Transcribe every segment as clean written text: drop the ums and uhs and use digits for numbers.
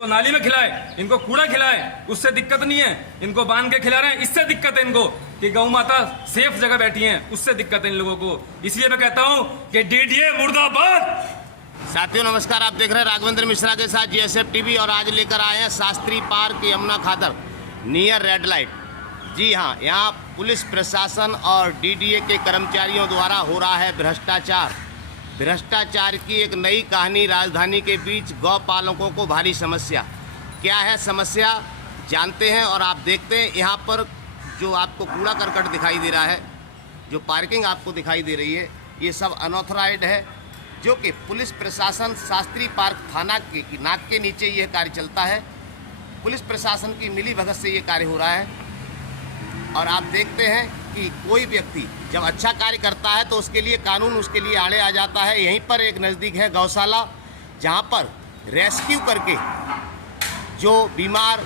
तो नाली में खिलाए, इनको कूड़ा खिलाए, उससे दिक्कत नहीं है। इनको बांध के खिला रहे हैं, इससे दिक्कत है इनको कि गौ माता सेफ जगह बैठी है, उससे दिक्कत है इन लोगों को। इसलिए मैं कहता हूं कि डीडीए मुर्दाबाद। साथियों नमस्कार, आप देख रहे हैं राघवेंद्र मिश्रा के साथ जीएसएफ टीवी और आज लेकर आए हैं शास्त्री पार्क यमुना खादर नियर रेड लाइट। जी हाँ, यहाँ पुलिस प्रशासन और डीडीए के कर्मचारियों द्वारा हो रहा है भ्रष्टाचार की एक नई कहानी। राजधानी के बीच गौ पालकों को भारी समस्या। क्या है समस्या जानते हैं और आप देखते हैं। यहाँ पर जो आपको कूड़ा करकट दिखाई दे रहा है, जो पार्किंग आपको दिखाई दे रही है, ये सब अनऑथराइज्ड है, जो कि पुलिस प्रशासन शास्त्री पार्क थाना के नाक के नीचे यह कार्य चलता है। पुलिस प्रशासन की मिली भगत से ये कार्य हो रहा है और आप देखते हैं कि कोई व्यक्ति जब अच्छा कार्य करता है तो उसके लिए कानून उसके लिए आड़े आ जाता है। यहीं पर एक नज़दीक है गौशाला, जहां पर रेस्क्यू करके जो बीमार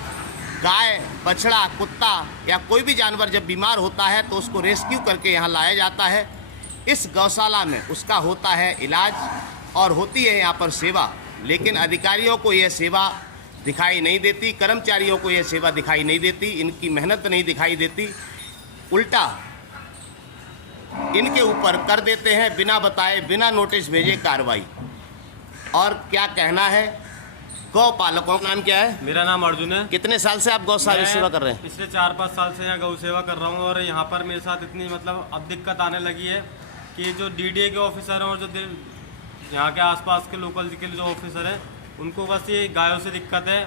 गाय, बछड़ा, कुत्ता या कोई भी जानवर जब बीमार होता है तो उसको रेस्क्यू करके यहाँ लाया जाता है। इस गौशाला में उसका होता है इलाज और होती है यहाँ पर सेवा, लेकिन अधिकारियों को यह सेवा दिखाई नहीं देती, कर्मचारियों को यह सेवा दिखाई नहीं देती, इनकी मेहनत नहीं दिखाई देती। उल्टा इनके ऊपर कर देते हैं बिना बताए, बिना नोटिस भेजे कार्रवाई। और क्या कहना है गौ पालकों का? नाम क्या है? मेरा नाम अर्जुन है। कितने साल से आप गौ सेवा कर रहे हैं? पिछले 4-5 साल से यहाँ गौ सेवा कर रहा हूँ और यहाँ पर मेरे साथ इतनी अब दिक्कत आने लगी है कि जो डीडीए के ऑफिसर हैं और जो यहाँ के आसपास के लोकल के जो ऑफिसर हैं, उनको बस ये गायों से दिक्कत है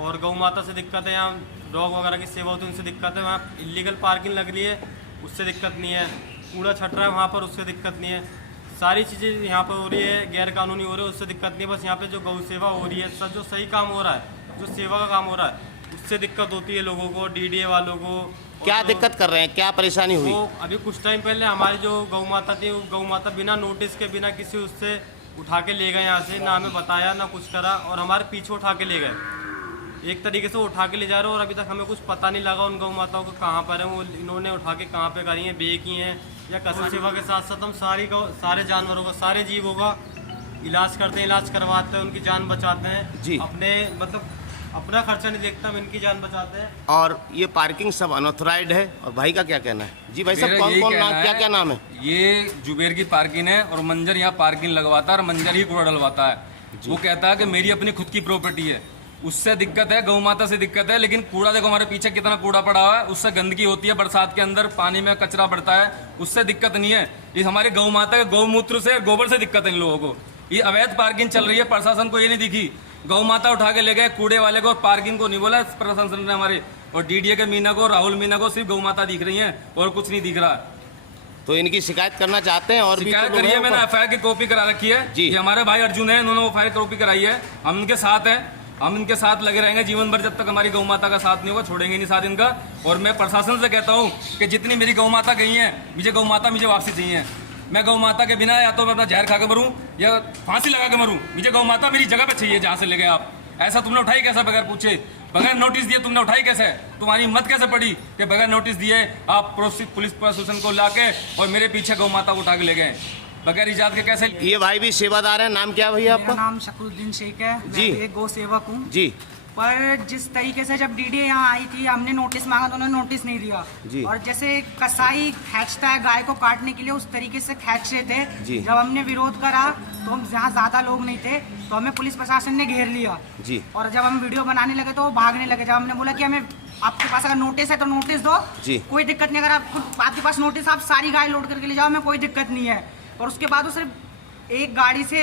और गौ माता से दिक्कत है। यहाँ डॉग वगैरह की सेवा होती है, उनसे दिक्कत है। वहाँ इलीगल पार्किंग लग रही है, उससे दिक्कत नहीं है। कूड़ा छट रहा है वहाँ पर, उससे दिक्कत नहीं है। सारी चीज़ें यहाँ पर हो रही है, गैर कानूनी हो रही है, उससे दिक्कत नहीं है। बस यहाँ पे जो गौ सेवा हो रही है, सब जो सही काम हो रहा है, जो सेवा का काम हो रहा है, उससे दिक्कत होती है लोगों को, डीडीए वालों को। क्या दिक्कत कर रहे हैं, क्या परेशानी हुई? तो अभी कुछ टाइम पहले हमारी जो गौ माता थी, वो गौ माता बिना नोटिस के, बिना किसी उससे उठा के ले गए यहाँ से, ना हमें बताया ना कुछ करा और हमारे पीछे उठा के ले गए। एक तरीके से वो उठा के ले जा रहे हैं और अभी तक हमें कुछ पता नहीं लगा उन गौ माताओं को कहाँ पर है, वो इन्होंने उठा के कहाँ पे करी हैं, बे की हैं या कसम सेवा के साथ साथ हम सारे जानवरों का, सारे जीवों का इलाज करते हैं, इलाज करवाते हैं, उनकी जान बचाते हैं जी। अपना खर्चा नहीं देखता, हम इनकी जान बचाते हैं। और ये पार्किंग सब अनऑथराइज्ड है। और भाई का क्या कहना है? जी भाई साहब, कौन कौन नाम, क्या नाम है? ये जुबेर की पार्किंग है और मंजर यहाँ पार्किंग लगवाता है और मंजर ही कूड़ा डलवाता है। वो कहता है कि मेरी अपनी खुद की प्रॉपर्टी है, उससे दिक्कत है, गौ माता से दिक्कत है। लेकिन कूड़ा देखो हमारे पीछे कितना कूड़ा पड़ा हुआ है, उससे गंदगी होती है, बरसात के अंदर पानी में कचरा बढ़ता है, उससे दिक्कत नहीं है। ये हमारे गौ माता के गौमूत्र से, गोबर से दिक्कत है इन लोगों को। ये अवैध पार्किंग चल रही है, प्रशासन को ये नहीं दिखी। गौ माता उठा के ले गए, कूड़े वाले को और पार्किंग को नहीं बोला प्रशासन ने हमारे। और डीडीए के मीना को, राहुल मीना को सिर्फ गौ माता दिख रही है और कुछ नहीं दिख रहा। तो इनकी शिकायत करना चाहते हैं और शिकायत करिए, मैंने एफआईआर की कॉपी करा रखी है जी। ये हमारे भाई अर्जुन है, उन्होंने एफआईआर कॉपी कराई है। हम उनके साथ हैं, हम इनके साथ लगे रहेंगे जीवन भर, जब तक हमारी गौ माता का साथ नहीं होगा, छोड़ेंगे नहीं साथ इनका। और मैं प्रशासन से कहता हूँ कि जितनी मेरी गौ माता गई है, मुझे गौ माता मुझे वापसी चाहिए। मैं गौ माता के बिना या तो मैं अपना जहर खा के मरूं या फांसी लगा के मरूं, मुझे गौ माता मेरी जगह पे चाहिए जहाँ से ले गए आप। ऐसा तुमने उठाई कैसे बगैर पूछे, बगैर नोटिस दिए तुमने उठाई कैसे? तुम्हारी हिम्मत कैसे पड़ी कि बगैर नोटिस दिए आप पुलिस प्रशासन को लाके और मेरे पीछे गौ माता को उठा के ले गए बगैर इजाजत के? कैसे? ये भाई भी सेवादार है। नाम क्या भैया आपका? मेरा नाम शकुरुद्दीन शेख है, मैं जी। एक गौ सेवक हूँ जी। पर जिस तरीके से जब डीडीए यहाँ आई थी, हमने नोटिस मांगा तो उन्होंने नोटिस नहीं दिया जी। और जैसे कसाई खींचता है गाय को काटने के लिए, उस तरीके से खींच रहे थे। जब हमने विरोध करा तो हम जहाँ ज्यादा लोग नहीं थे तो हमें पुलिस प्रशासन ने घेर लिया जी। और जब हम वीडियो बनाने लगे तो वो भागने लगे। जब हमने बोला कि हमें आपके पास अगर नोटिस है तो नोटिस दो जी। कोई दिक्कत नहीं, अगर आपके पास नोटिस, आप सारी गाय लोड करके ले जाओ, हमें कोई दिक्कत नहीं है। और उसके बाद वो सिर्फ एक गाड़ी से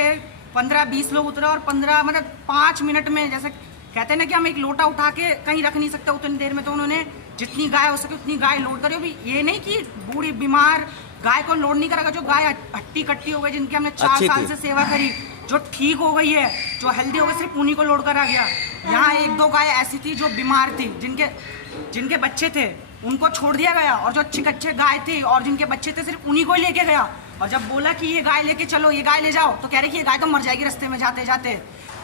15-20 लोग उतरे और 5 मिनट में, जैसे कहते हैं ना कि हम एक लोटा उठा के कहीं रख नहीं सकते उतनी देर में, तो उन्होंने जितनी गाय हो सके उतनी गाय लोड करी। अभी ये नहीं कि बूढ़ी बीमार गाय को लोड नहीं करेगा, जो गाय हट्टी कट्टी हो गई, जिनकी हमने 4 साल से सेवा करी, जो ठीक हो गई है, जो हेल्दी हो गई, सिर्फ उन्हीं को लोड करा गया। यहाँ 1-2 गाय ऐसी थी जो बीमार थी, जिनके बच्चे थे, उनको छोड़ दिया गया। और जो अच्छे गाय थी और जिनके बच्चे थे, सिर्फ उन्हीं को लेके गया। और जब बोला कि ये गाय लेके चलो, ये गाय ले जाओ, तो कह रहे कि ये गाय तो मर जाएगी रास्ते में जाते जाते।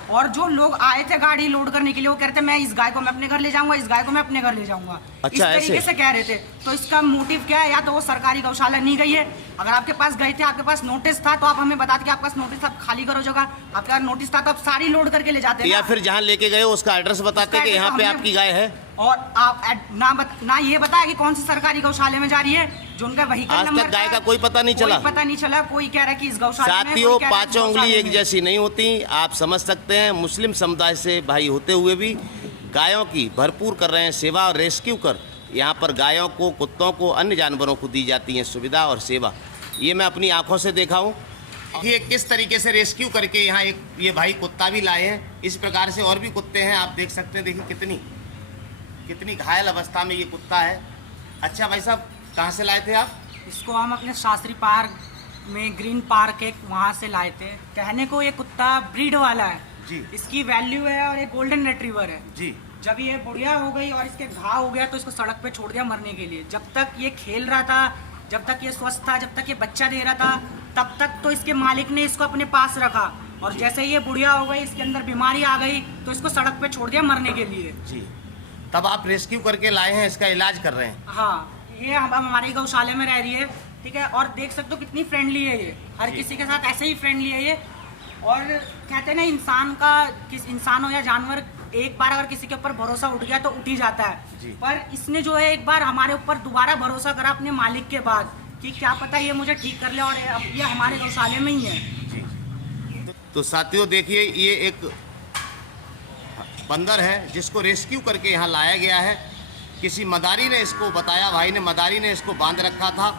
और जो लोग आए थे गाड़ी लोड करने के लिए वो कह रहे थे मैं इस गाय को मैं अपने घर ले जाऊंगा, इस गाय को मैं अपने घर ले जाऊंगा। अच्छा, इस तरीके ऐसे? से कह रहे थे। तो इसका मोटिव क्या है? या तो वो सरकारी गौशाला नहीं गई है, अगर आपके पास गए थे, आपके पास नोटिस था तो आप हमें बताते कि आपके पास नोटिस, आप खाली करो जगह, आपके पास नोटिस था तो आप सारी लोड करके ले जाते या फिर जहाँ लेके गए उसका एड्रेस बताते कि यहाँ पे आपकी गाय है। और आप ना ये बताया कि कौन सी सरकारी गौशाले में जा रही है, जो उनका व्हीकल आज नंबर तक गाय का कोई पता नहीं चला। कोई पता नहीं चला। कोई कह रहा है कि इस गौशाले में, साथियों, कोई कह रहा है कि पांचों उंगली गौशाले एक में। जैसी नहीं होती। आप समझ सकते हैं मुस्लिम समुदाय से भाई होते हुए भी गायों की भरपूर कर रहे हैं सेवा और रेस्क्यू कर यहाँ पर गायों को, कुत्तों को, अन्य जानवरों को दी जाती है सुविधा और सेवा। ये मैं अपनी आंखों से देखा हूँ। देखिए किस तरीके से रेस्क्यू करके यहाँ एक ये भाई कुत्ता भी लाए हैं। इस प्रकार से और भी कुत्ते हैं, आप देख सकते हैं। देखिए कितनी घायल अवस्था में ये कुत्ता है। अच्छा भाई साहब, कहाँ से लाए थे आप? इसको हम अपने शास्त्री पार्क में, ग्रीन पार्क एक वहाँ से लाए थे। कहने को ये कुत्ता ब्रीड वाला है जी। इसकी वैल्यू है और एक गोल्डन रिट्रीवर है जी। जब ये बुढ़िया हो गई और इसके घाव हो गया तो इसको सड़क पे छोड़ दिया मरने के लिए। जब तक ये खेल रहा था, जब तक ये स्वस्थ था, जब तक ये बच्चा दे रहा था, तब तक तो इसके मालिक ने इसको अपने पास रखा। और जैसे ये बुढ़िया हो गई, इसके अंदर बीमारी आ गई तो इसको सड़क पे छोड़ दिया मरने के लिए। जी। तब आप रेस्क्यू करके लाए हैं, इसका इलाज कर रहे हैं। हाँ, ये हम हमारे गौशाले में रह रही है, ठीक है। और देख सकते हो कितनी फ्रेंडली है ये, हर किसी के साथ ऐसे ही फ्रेंडली है ये। और कहते हैं ना, इंसान हो या जानवर, एक बार अगर किसी के ऊपर भरोसा उठ गया तो उठ ही जाता है। पर इसने जो है एक बार हमारे ऊपर दोबारा भरोसा करा अपने मालिक के बाद कि क्या पता ये मुझे ठीक कर ले, और अब ये हमारे गौशाले में ही है। तो साथियों देखिए, ये एक बंदर है जिसको रेस्क्यू करके यहाँ लाया गया है। किसी मदारी ने इसको बताया, भाई ने, मदारी ने इसको बांध रखा था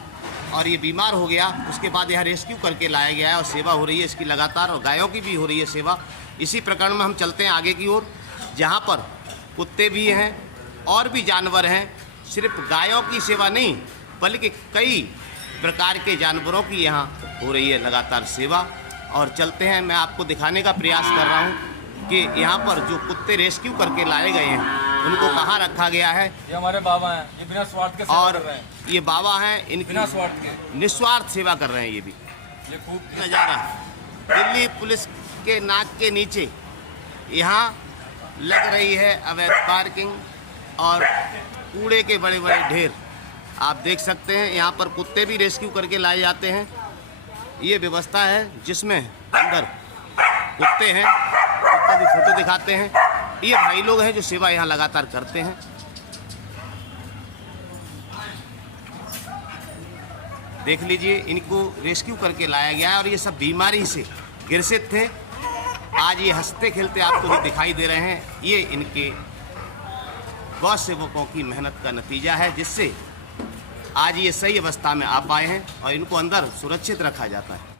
और ये बीमार हो गया। उसके बाद यहाँ रेस्क्यू करके लाया गया है और सेवा हो रही है इसकी लगातार, और गायों की भी हो रही है सेवा। इसी प्रकरण में हम चलते हैं आगे की ओर, जहाँ पर कुत्ते भी हैं और भी जानवर हैं। सिर्फ गायों की सेवा नहीं बल्कि कई प्रकार के जानवरों की यहाँ हो रही है लगातार सेवा। और चलते हैं, मैं आपको दिखाने का प्रयास कर रहा हूँ कि यहाँ पर जो कुत्ते रेस्क्यू करके लाए गए हैं उनको कहाँ रखा गया है। ये हमारे बाबा हैं, ये बिना स्वार्थ के सेवा और कर रहे हैं। ये बाबा हैं, इनकी बिना स्वार्थ के निस्वार्थ सेवा कर रहे हैं। ये भी ये खूब नज़ारा दिल्ली पुलिस के नाक के नीचे यहाँ लग रही है अवैध पार्किंग और कूड़े के बड़े बड़े ढेर। आप देख सकते हैं यहाँ पर कुत्ते भी रेस्क्यू करके लाए जाते हैं। ये व्यवस्था है जिसमें अंदर कुत्ते हैं, कुत्तों की फोटो दिखाते हैं। ये भाई लोग हैं जो सेवा यहाँ लगातार करते हैं। देख लीजिए, इनको रेस्क्यू करके लाया गया है और ये सब बीमारी से ग्रसित थे। आज ये हंसते खेलते आपको भी दिखाई दे रहे हैं। ये इनके गौ सेवकों की मेहनत का नतीजा है, जिससे आज ये सही अवस्था में आ पाए हैं और इनको अंदर सुरक्षित रखा जाता है।